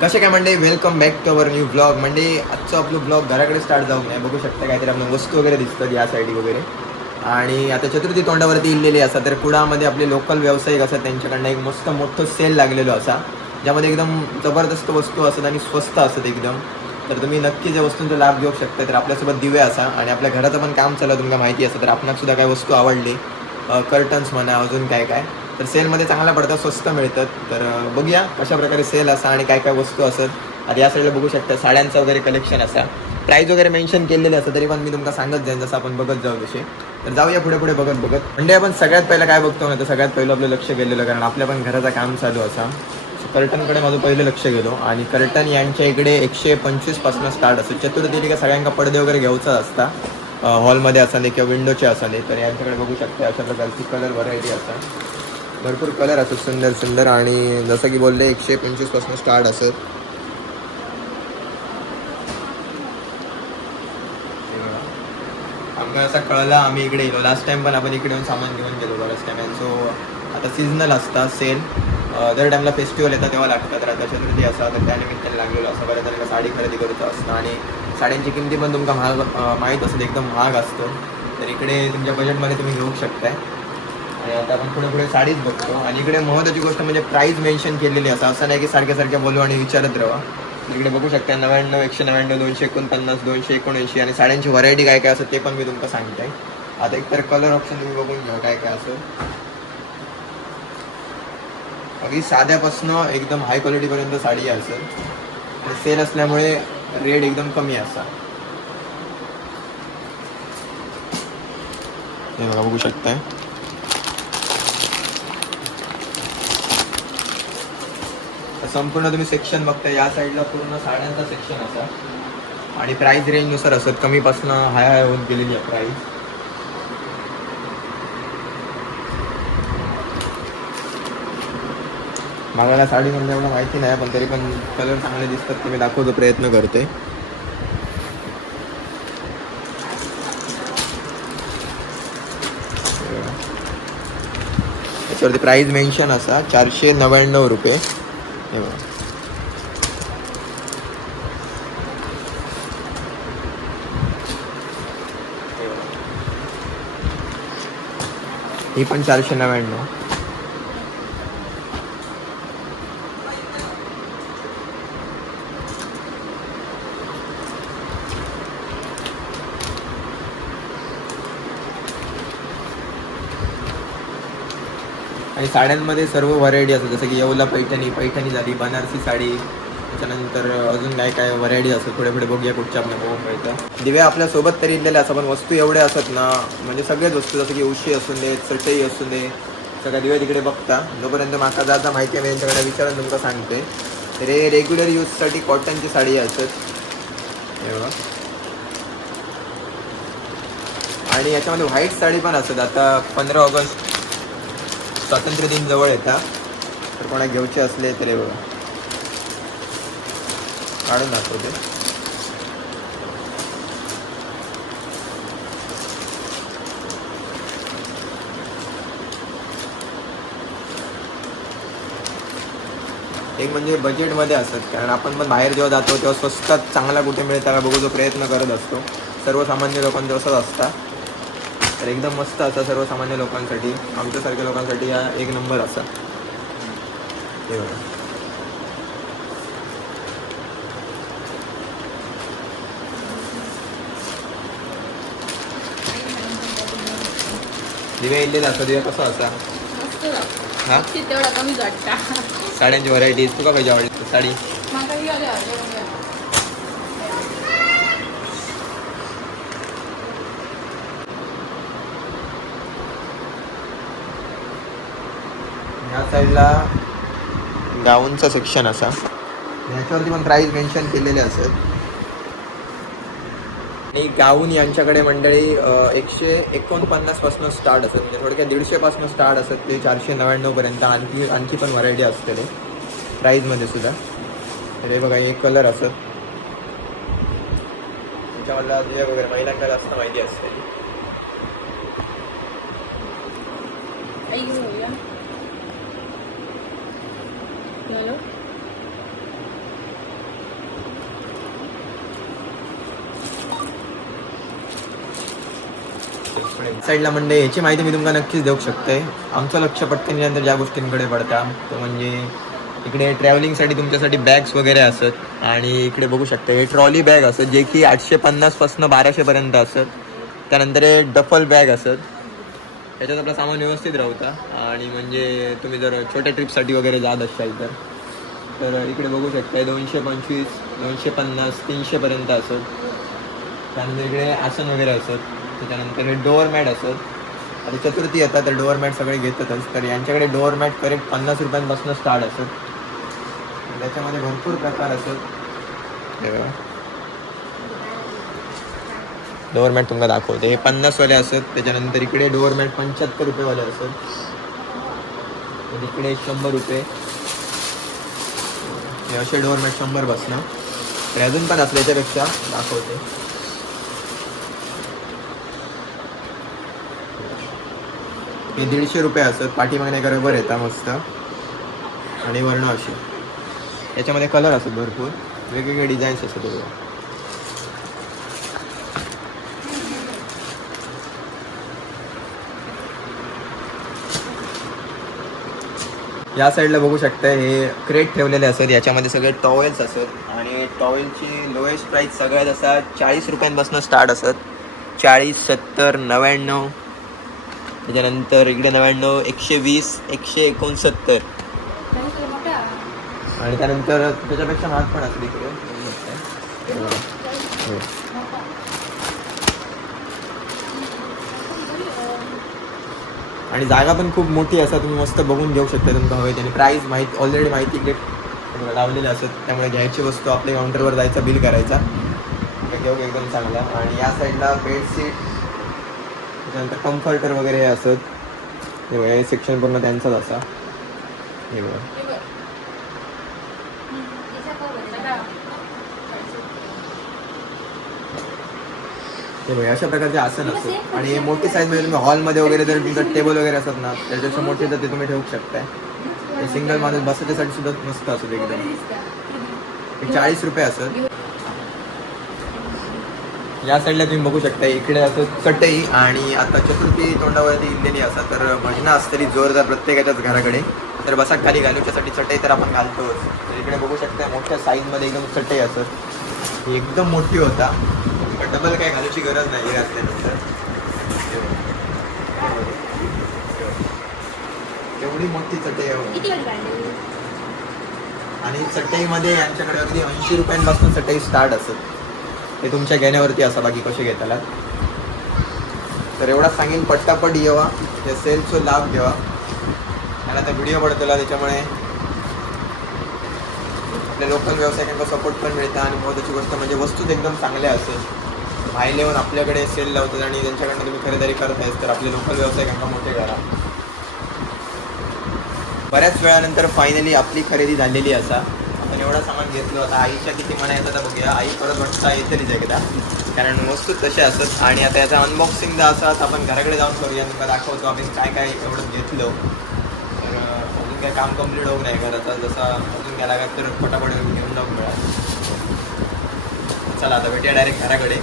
कसे काय म्हणजे welcome back to our new blog म्हणजे आजचं आपलं ब्लॉग घराकडे स्टार्ट जाऊ नये बघू शकता काहीतरी आपण वस्तू वगैरे दिसतात या साईड वगैरे. आणि आता चतुर्थी तोंडावरती इलेली असा तर कुडामध्ये आपले लोकल व्यावसायिक असतात त्यांच्याकडनं एक मस्त मोठं सेल लागलेलो असा ज्यामध्ये एकदम जबरदस्त वस्तू असतात आणि स्वस्त असतात एकदम. तर तुम्ही नक्कीच या वस्तूंचा लाभ घेऊ शकता तर आपल्यासोबत दिवे असा आणि आपल्या घराचं पण काम चाललं तुम्हाला माहिती असतं तर आपणासुद्धा काय काही वस्तू आवडली. कर्टन्स म्हणा अजून काय काय. तर सेलमध्ये चांगला पडतात स्वस्त मिळतात. तर बघूया कशा प्रकारे सेल असा आणि काय काय वस्तू असत आता या साईडला बघू शकता साड्यांचं वगैरे कलेक्शन असा. प्राईज वगैरे मेन्शन केलेले असं तरी पण मी तुमका सांगत जाईन जसं आपण बघत जाऊ तसे. तर जाऊया पुढे पुढे बघत बघत. म्हणजे आपण सगळ्यात पहिलं काय बघतो ना तर सगळ्यात पहिलं आपलं लक्ष गेलेलं कारण आपल्या पण घराचं काम चालू असा. कर्टनकडे माझं पहिलं लक्ष गेलो. आणि कर्टन यांच्या इकडे एकशे पंचवीसपासून स्टार्ट असतो. चतुर्थीला सगळ्यांका पडदे वगैरे घ्यायचा असता. हॉलमध्ये असाले किंवा विंडोचे असाले तर यांच्याकडे बघू शकते अशा प्रकारची कलर व्हरायटी असतात भरपूर कलर असतात सुंदर सुंदर आणि जसं की बोलले एकशे पंचवीसपासून स्टार्ट असत आमका असं कळलं आम्ही इकडे येलो लास्ट टाइम पण आपण इकडे येऊन सामान घेऊन गेलो लास्ट टाइम सो आता सीझनल असता सेल दर टाइमला फेस्टिवल येतात तेव्हा लागतात. तर आता चतुर्थी असा तर त्या निमित्ताने लागलेलो असं बऱ्याच त्यांना साडी खरेदी करत असतं आणि साड्यांची किमती पण तुमका महाग माहीत असते एकदम महाग असतं. तर इकडे तुमच्या बजेटमध्ये तुम्ही घेऊ शकताय. आणि आता आपण पुढे पुढे साडीच बघतो. आणि इकडे महत्त्वाची गोष्ट म्हणजे प्राईस मेन्शन केलेली असं. असं नाही की सारख्या सारख्या बोलू आणि विचारत राहा. इकडे बघू शकता नव्याण्णव एकशे नव्याण्णव दोनशे एकोणपन्नास दोनशे एकोणऐंशी आणि साड्यांची व्हरायटी काय काय असं ते पण मी तुमका सांगते आता एकतर कलर ऑप्शन तुम्ही बघून घ्या काय काय असं. अगदी साध्यापासनं एकदम हाय क्वालिटीपर्यंत साडी असेल आणि सेल असल्यामुळे रेट एकदम कमी असा. हे बघा बघू शकताय. संपूर्ण तुम्ही सेक्शन बघता या साईडला पूर्ण साड्यांचा सेक्शन असा. आणि प्राईस रेंजनुसार असत कमीपासून हाय हाय होत गेलेली आहे प्राईस मागायला साडी म्हणजे एवढं माहिती नाही पण तरी पण कलर चांगले दिसतात ते मी दाखवतो प्रयत्न करते याच्यावरती प्राईज मेन्शन असा चारशे नव्याण्णव रुपये. हे बघा ही पण चारशे नव्याण्णव आणि साड्यांमध्ये सर्व व्हरायटी असतात. जसं की येवला पैठणी पैठणी झाली बनारसी साडी त्याच्यानंतर अजून काय काय व्हरायटी असतात? पुढे पुढे बघूया कुठच्या आपल्या बघून मिळतं. दिवे आपल्यासोबत तरी इलेले असतात पण वस्तू एवढ्या असतात ना म्हणजे सगळ्याच वस्तू जसं की उशी असू दे चटई असू दे सगळ्या दिव्या तिकडे बघता. जोपर्यंत माका जाता माहिती आहे मी त्यांच्याकडे विचारून तुमका सांगते. तर हे रेग्युलर यूजसाठी कॉटनची साडी असत एवढं आणि याच्यामध्ये व्हाईट साडी पण असत आता पंधरा ऑगस्ट स्वातंत्र्य दिन जवळ येता. तर कोणा घेऊचे असले तर हे बघा. काढून दाखवते. एक म्हणजे बजेटमध्ये असतात कारण आपण पण बाहेर जेव्हा जातो तेव्हा स्वस्तात चांगला कुठे मिळेल त्याला बघू बघूचा प्रयत्न करत असतो. सर्वसामान्य लोकांचं असंच असतात. तर एकदम मस्त असा सर्वसामान्य लोकांसाठी आमच्यासारख्या लोकांसाठी हा एक नंबर असा. हे बघा. दिव्या इल्ले असं दिव्या कसा असा? जाता. हा? साड्यांची व्हरायटी तुका पाहिजे आवडली? साडी म्हाका ही आली आवडली. ह्या साईडला गाऊनचा सेक्शन असा. ह्याच्यावरती पण प्राईस मेन्शन केलेले असेल. आणि गाऊन यांच्याकडे मंडळी एकशे एकोणपन्नासपासून स्टार्ट असत. म्हणजे थोडक्यात दीडशे पासून स्टार्ट असत ते चारशे नव्याण्णव पर्यंत आणखी आणखी पण व्हरायटी असते ते. प्राईजमध्ये सुद्धा. हे बघा एक कलर असत त्याच्यामधला जे वगैरे महिलांना जास्त माहिती असते. चलो साईडला म्हणजे याची माहिती मी तुम्हाला नक्कीच देऊ शकते. आमचं लक्ष पटकनच्यानंतर ज्या गोष्टींकडे पडता तो म्हणजे इकडे ट्रॅव्हलिंगसाठी तुमच्यासाठी बॅग्स वगैरे असत आणि इकडे बघू शकता हे ट्रॉली बॅग असत जे की आठशे पन्नासपासून बाराशेपर्यंत असत. त्यानंतर हे डफल बॅग असत. त्याच्यात आपलं सामान व्यवस्थित राहता. आणि म्हणजे तुम्ही जर छोट्या ट्रिपसाठी वगैरे जात असाल तर तर इकडे बघू शकता दोनशे पंचवीस दोनशे पन्नास तीनशेपर्यंत असत. त्यानंतर इकडे आसन वगैरे असत. त्याच्यानंतर हे डोअर मॅट असत. आणि चतुर्थी येतात तर डोअर मॅट सगळे घेतातच. तर यांच्याकडे डोअर मॅट करेक्ट पन्नास रुपयांपासून स्टार्ट असत. त्याच्यामध्ये भरपूर प्रकार असत. डोअरमॅट बघा तुम्हाला दाखवते. हे पन्नासवाले असत त्याच्यानंतर इकडे डोअरमॅट पंच्याहत्तर रुपयेवाले असत इकडे शंभर रुपये. हे असे डोअर मॅट शंभर बसणं तर अजून पण असले याच्यापेक्षा दाखवते. हे दीडशे रुपये असत पाठीमागणे एक येतात मस्त. आणि वर्ण अशी याच्यामध्ये कलर असत भरपूर. वेगवेगळे डिझाईन्स असतात या साईडला बघू शकता हे क्रेट ठेवलेले असत याच्यामध्ये सगळे टॉवेल्स असत आणि टॉवेलची लोएस्ट प्राईस सगळ्यात असा चाळीस रुपयांपासून स्टार्ट असत चाळीस सत्तर नव्याण्णव. त्याच्यानंतर इकडे नव्याण्णव एकशे वीस एकशे एकोणसत्तर. आणि त्यानंतर त्याच्यापेक्षा महाग पण असते इकडे बघू शकता. हो. आणि जागा पण खूप मोठी असा तुम्ही मस्त बघून घेऊ शकता तुमका हवे त्याने प्राईस माहिती ऑलरेडी माहिती इकडे लावलेले असत त्यामुळे घ्यायची वस्तू आपल्या काउंटरवर जायचा बिल करायचा. घेऊ एकदम चांगला. आणि या साईडला बेडशीट त्याच्यानंतर कम्फर्टर वगैरे हे असत. हे बघा, हे सेक्शन पूर्ण त्यांचाच असा. हे बघा. हे बघा अशा प्रकारचे आसन असतात. आणि मोठी साईजमध्ये तुम्ही हॉलमध्ये वगैरे जर तुमचं टेबल वगैरे असत ना त्याच्यापेक्षा मोठे तर ते तुम्ही ठेवू शकताय. सिंगल माणूस बसण्यासाठी सुद्धा मस्त असत एकदम. हे चाळीस रुपये असत. या साईडला तुम्ही बघू शकता इकडे असं चटई आणि आता चतुर्थी तोंडावरती इल्लेली असा तर महिना असतरी जोरदार प्रत्येकाच्याच घराकडे. तर बसा खाली घालूच्यासाठी चटई तर आपण घालतोच. तर इकडे बघू शकता मोठ्या साईजमध्ये एकदम चटई असत ही एकदम मोठी होता. डबल काय घालूची गरज नाही घातल्यानंतर एवढी मोठी चटई आहे. आणि चटईमध्ये यांच्याकडे अगदी ऐंशी रुपयांपासून चटई स्टार्ट असत. ते तुमच्या घेण्यावरती असं बाकी कसे घेताला तर एवढा सांगेन पट्टापट येवा. त्या सेलचा लाभ घ्यावा. आणि आता व्हिडिओ पडतला त्याच्यामुळे आपल्या लोकल व्यावसायिकांना सपोर्ट पण मिळतं आणि महत्त्वाची गोष्ट म्हणजे वस्तूच एकदम चांगल्या असेल बाहेर येऊन आपल्याकडे सेल लावतात आणि त्यांच्याकडनं तुम्ही खरेदी आहेस तर आपले लोकल व्यावसायिकांना मोठे करा. बऱ्याच वेळानंतर फायनली आपली खरेदी झालेली असा. आपण एवढा सामान घेतलो आता आईच्या किती म्हणायचं येतात बघूया. आई परत वाटतं येतलीच एकदा. कारण वस्तू तशा असत आणि आता याचा अनबॉक्सिंग असत. आपण घराकडे जाऊन करूया. तुम्हाला दाखवतो. आपण काय काय एवढं घेतलं. तर अजून काय काम कंप्लीट होऊ नये घराचा. जसा अजून गेला काय तर फटाफट घेऊन जाऊ मिळाल. चला आता भेटूया डायरेक्ट घराकडे.